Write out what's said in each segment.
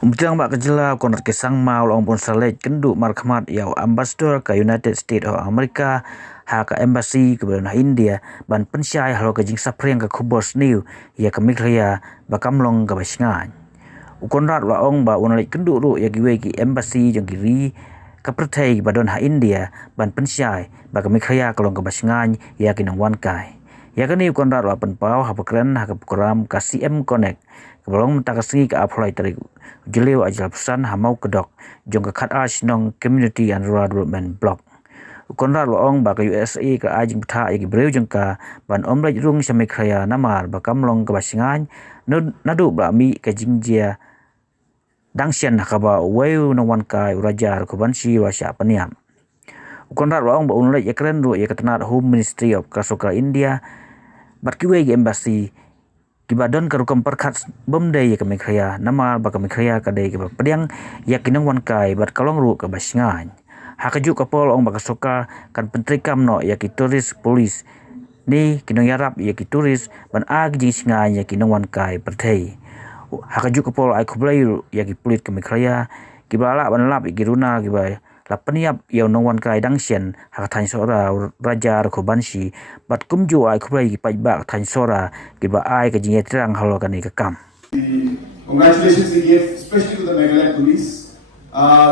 Umtiang bak kejela Conrad kesang mau long pun Leit Kynduh Markhmat yau ambassador ke United States of America ha ke embassy ke India ban pensyai halo ke jing sapreng ke kubos new ya ke Meghalaya bakamlong ke Shngain. Conrad wa ong ba Leit Kynduh ru ya giwe ki embassy jong kiri ke pertai badon ha India ban pensyai ba ke Meghalaya ke long ke Shngain ya ki nang wan kai. Ya ke ni Conrad wa penpau ha pekeren ha ke program ka CM Connect kebalong mentakasi ke apply tarik jeliu ajal pesan hamau kedok jong ke khat arch nong community and rural development block. Conrad loong ba ke USA ke ajing peta yagi breu jong ka ban omlej rung sa Meghalaya namar ba kamlong ke Shngain nadu ba mi ke jingjia dangsian ka ba weu nong wan kai urajar ko bansi wa sya paniam. Conrad loong ba unlej ya keren ru ya ketenat Home Ministry of Kasokra India bat kiwe embassy Kibadon kerukam perkat bomday ya ke Meghalaya nama ba ke Meghalaya kadai ke pediang ya kinang wan kai bat kalong ru ke Shngain. Ha keju kapol ong ba soka kan pentrikam no ya ki turis polis ni kinang yarap ya ki turis ban ag jing Shngain ya kinang wan kai perthei. Ha keju kapol ai kublai ya ki pulit ke Meghalaya kibala ban lap ki runa ki ba la peniap yau nong wan kai dangsian ha than sora raja ko bansi bat kumju ai khubai ki pajba than sora ki ba ai ka jinge trang halo kan ni ka kam. Congratulations we give especially to the Meghalaya police.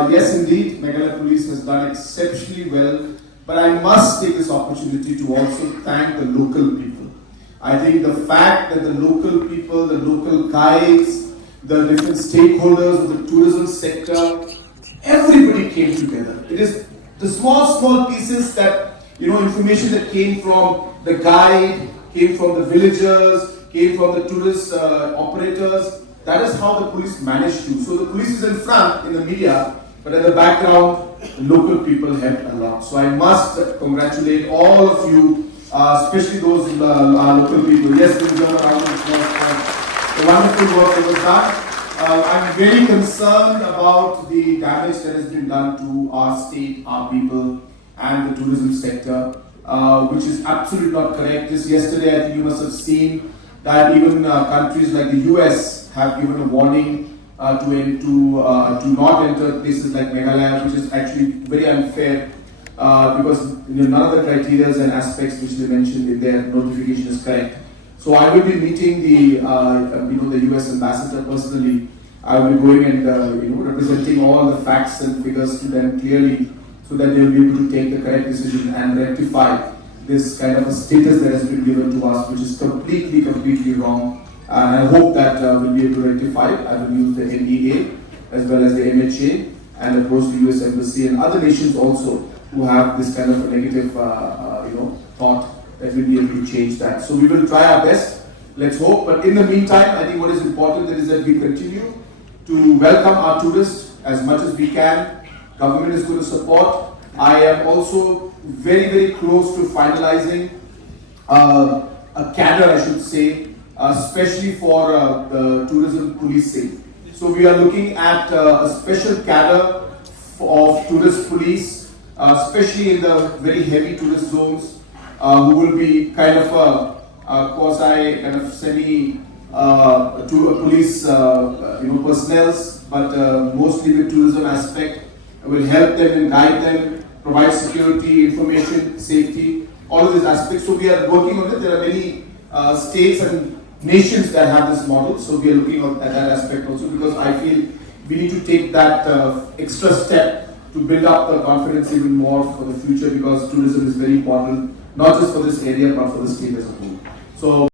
Yes indeed, Meghalaya police has done exceptionally well, but I must take this opportunity to also thank the local people. I think the fact that the local people, the local guides, the different stakeholders of the tourism sector, everybody came together. It is the small pieces that, information that came from the guide, came from the villagers, came from the tourist operators. That is how the police managed to. So the police is in front in the media, but at the background, the local people helped a lot. So I must congratulate all of you, especially those local people. Yes, we deserve a round of applause for the wonderful work that was done. I'm very concerned about the damage that has been done to our state, our people, and the tourism sector, which is absolutely not correct. Just yesterday, I think you must have seen that even countries like the US have given a warning to not enter places like Meghalaya, which is actually very unfair because none of the criteria and aspects which they mentioned in their notification is correct. So I will be meeting the US ambassador personally. I will be going and representing all the facts and figures to them clearly, so that they will be able to take the correct decision and rectify this kind of a status that has been given to us, which is completely wrong. And I hope that we'll be able to rectify it. I will use the NEA as well as the MHA and approach the US Embassy and other nations also who have this kind of a negative thought, that we'll be able to change that. So we will try our best, let's hope. But in the meantime, I think what is important is that we continue to welcome our tourists as much as we can. Government is going to support. I am also very close to finalizing a cadre, I should say, especially for the tourism policing. So we are looking at a special cadre of tourist police, especially in the very heavy tourist zones, who will be kind of a quasi, kind of semi police personnel, but mostly with tourism aspect. Will help them and guide them, provide security, information, safety, all of these aspects. So we are working on it. There are many states and nations that have this model. So we are looking at that aspect also, because I feel we need to take that extra step to build up the confidence even more for the future, because tourism is very important, not just for this area, but for the state as a whole. So